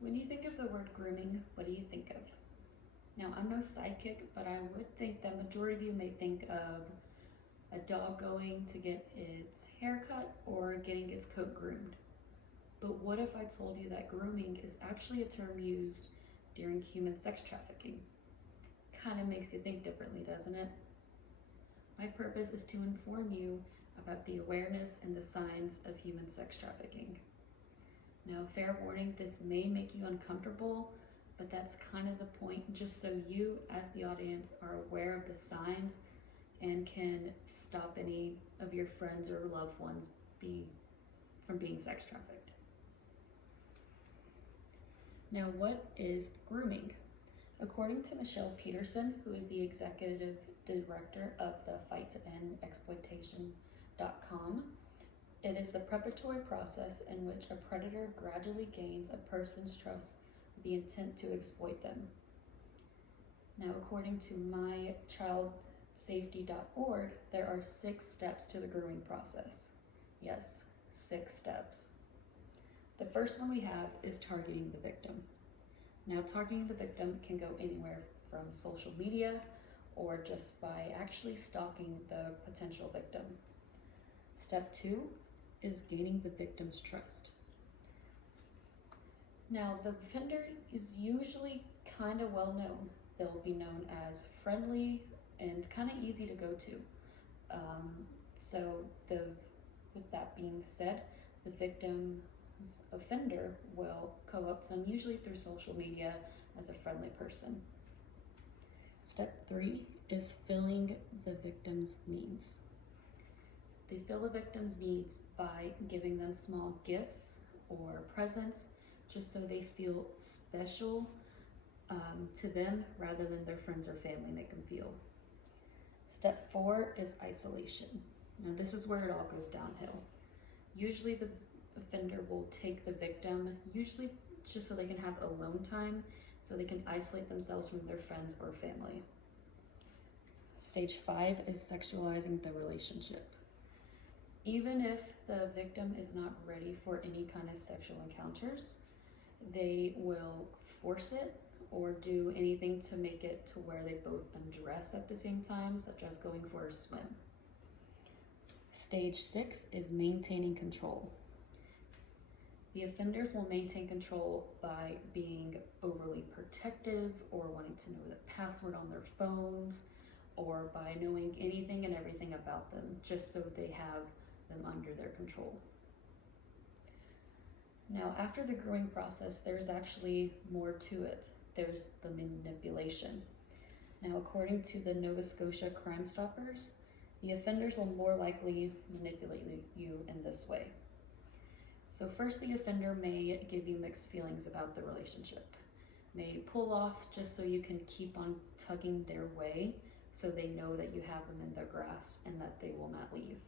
When you think of the word grooming, what do you think of? Now, I'm no psychic, but I would think that majority of you may think of a dog going to get its hair cut or getting its coat groomed. But what if I told you that grooming is actually a term used during human sex trafficking? Kind of makes you think differently, doesn't it? My purpose is to inform you about the awareness and the signs of human sex trafficking. Now, fair warning, this may make you uncomfortable, but that's kind of the point, just so you as the audience are aware of the signs and can stop any of your friends or loved ones from being sex trafficked. Now, what is grooming? According to Michelle Peterson, who is the executive director of the Fight to End Exploitation.com, it is the preparatory process in which a predator gradually gains a person's trust with the intent to exploit them. Now, according to mychildsafety.org, there are 6 steps to the grooming process. Yes, 6 steps. The first one we have is targeting the victim. Now, targeting the victim can go anywhere from social media or just by actually stalking the potential victim. Step 2 is gaining the victim's trust. Now, the offender is usually kind of well known. They'll be known as friendly and kind of easy to go to. With that being said, the victim's offender will go up to them, usually through social media, as a friendly person. Step 3 is filling the victim's needs. They fill the victim's needs by giving them small gifts or presents, just so they feel special to them rather than their friends or family make them feel. Step 4 is isolation. Now, this is where it all goes downhill. Usually the offender will take the victim, usually just so they can have alone time, so they can isolate themselves from their friends or family. Stage 5 is sexualizing the relationship. Even if the victim is not ready for any kind of sexual encounters, they will force it or do anything to make it to where they both undress at the same time, such as going for a swim. Stage 6 is maintaining control. The offenders will maintain control by being overly protective or wanting to know the password on their phones, or by knowing anything and everything about them, just so they have them under their control. Now, after the grooming process, there's actually more to it. There's the manipulation. Now, according to the Nova Scotia Crime Stoppers, the offenders will more likely manipulate you in this way. So first, the offender may give you mixed feelings about the relationship, may pull off just so you can keep on tugging their way, so they know that you have them in their grasp and that they will not leave.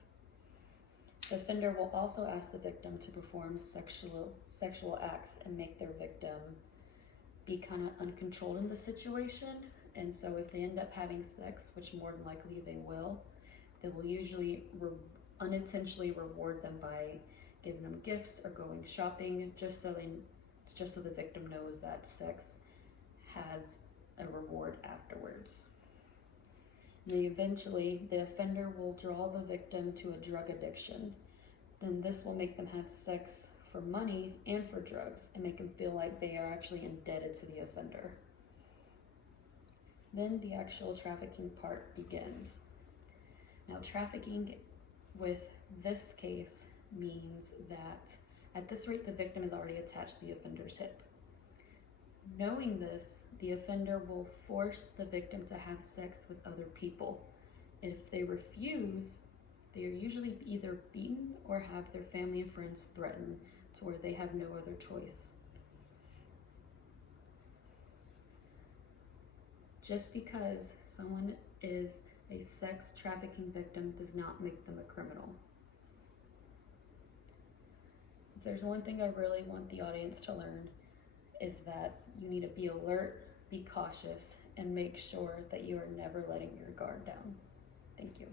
The offender will also ask the victim to perform sexual acts and make their victim be kind of uncontrolled in the situation. And so if they end up having sex, which more than likely they will usually unintentionally reward them by giving them gifts or going shopping, just so the victim knows that sex has a reward afterwards. Eventually, the offender will draw the victim to a drug addiction. Then this will make them have sex for money and for drugs and make them feel like they are actually indebted to the offender. Then the actual trafficking part begins. Now, trafficking with this case means that at this rate, the victim is already attached to the offender's hip. Knowing this, the offender will force the victim to have sex with other people. If they refuse, they are usually either beaten or have their family and friends threatened to where they have no other choice. Just because someone is a sex trafficking victim does not make them a criminal. If there's one thing I really want the audience to learn, is that you need to be alert, be cautious, and make sure that you are never letting your guard down. Thank you.